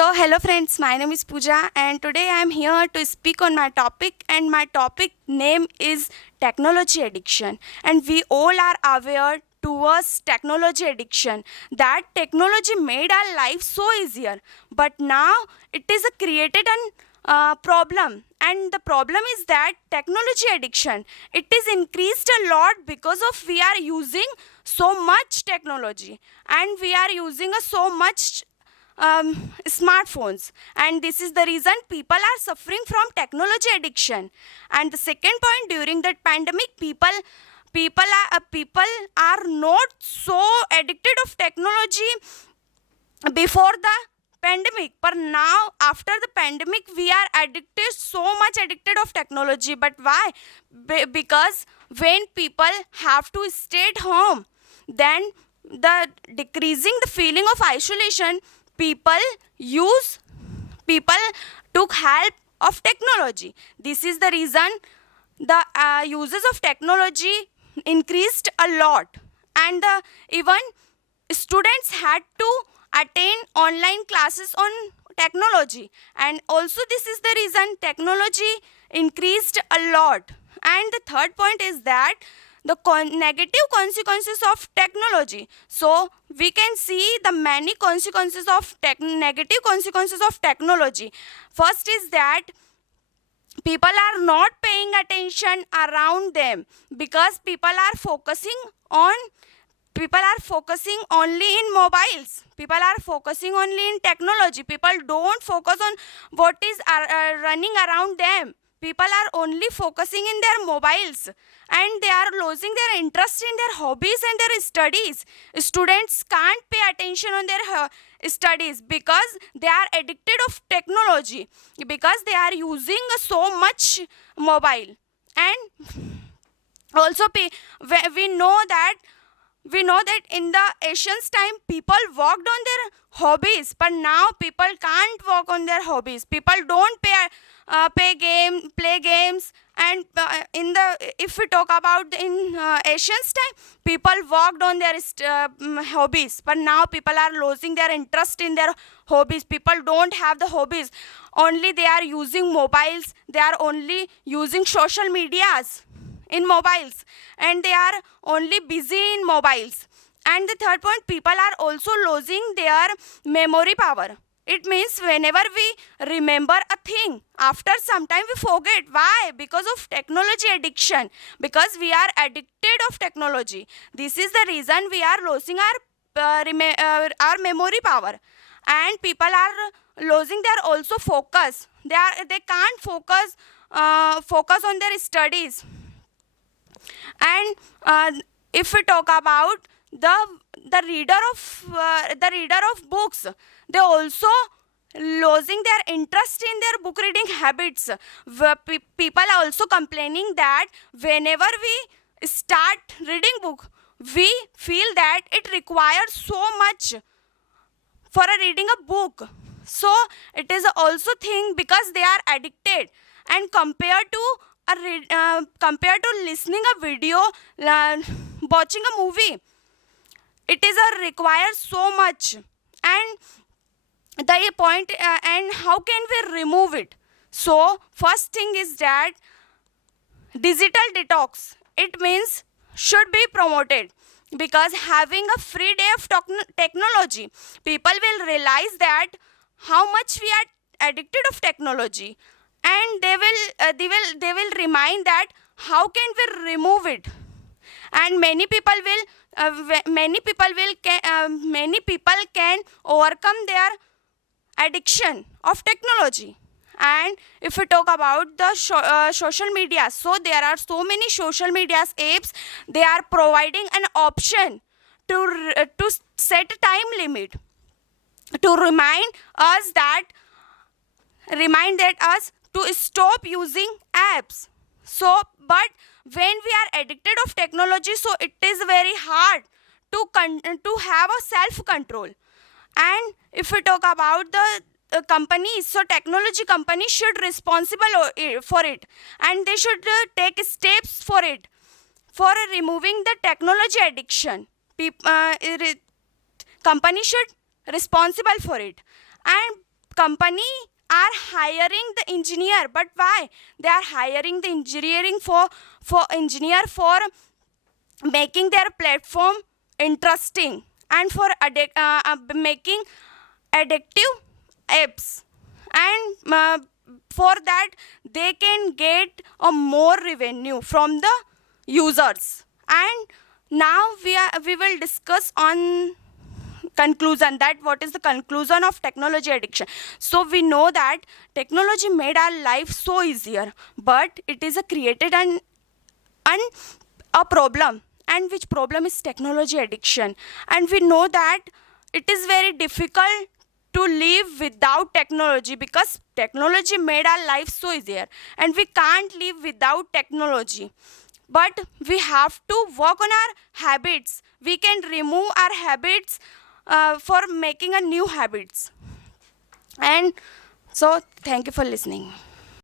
Hello friends, my name is Pooja, and today I am here to speak on my topic, and my topic name is technology addiction. And we all are aware towards technology addiction that technology made our life so easier, but now it is a created an problem, and the problem is that technology addiction it is increased a lot because of we are using so much technology, and we are using so much smartphones, and this is the reason people are suffering from technology addiction. And the second point, during that pandemic, people are not so addicted of technology before the pandemic, but now after the pandemic we are addicted, so much addicted of technology. But why? Because when people have to stay at home, then the decreasing the feeling of isolation, people use people took help of technology. This is the reason the uses of technology increased a lot, and even students had to attend online classes on technology, and also this is the reason technology increased a lot. And the third point is that the negative consequences of technology. So we can see the many consequences of negative consequences of technology. First is that people are not paying attention around them, because people are focusing only in mobiles, people are focusing only in technology, people don't focus on what is running around them. People are only focusing in their mobiles, and they are losing their interest in their hobbies and their studies. Students can't pay attention on their studies because they are addicted of technology, because they are using so much mobile. And also we know that in the ancient time people worked on their hobbies, but now people can't work on their hobbies. People don't play games. And in the if we talk about in ancient time, people worked on their hobbies, but now people are losing their interest in their hobbies. People don't have the hobbies, only they are using mobiles, they are only using social medias in mobiles, and they are only busy in mobiles. And the third point, people are also losing their memory power. It means whenever we remember a thing, after some time we forget. Why? Because of technology addiction, because we are addicted of technology. This is the reason we are losing our memory power, and people are losing their also focus. They can't focus on their studies. And if we talk about the reader of books, they also losing their interest in their book reading habits. People are also complaining that whenever we start reading book, we feel that it requires so much for reading a book. So it is also thing, because they are addicted. And compared to listening a video, watching a movie, it is a requires so much. And the point, and how can we remove it? So first thing is that digital detox, it means should be promoted, because having a free day of technology, people will realize that how much we are addicted of technology, and they will remind that how can we remove it. And many people can overcome their addiction of technology. And if we talk about the social media, so there are so many social media apps, they are providing an option to set a time limit, to remind that us to stop using apps. So but when we are addicted of technology, so it is very hard to have a self control. And if we talk about the companies, so technology companies should responsible for it, and they should take steps for it, for removing the technology addiction. Company should responsible for it. And company are hiring the engineer, but why they are hiring the engineering for engineer for making their platform interesting and for making addictive apps, and for that they can get a more revenue from the users. And now we will discuss on conclusion, that what is the conclusion of technology addiction. So we know that technology made our life so easier, but it is a created a problem, and which problem is technology addiction. And we know that it is very difficult to live without technology, because technology made our life so easier and we can't live without technology. But we have to work on our habits. We can remove our habits for making a new habits. And so thank you for listening.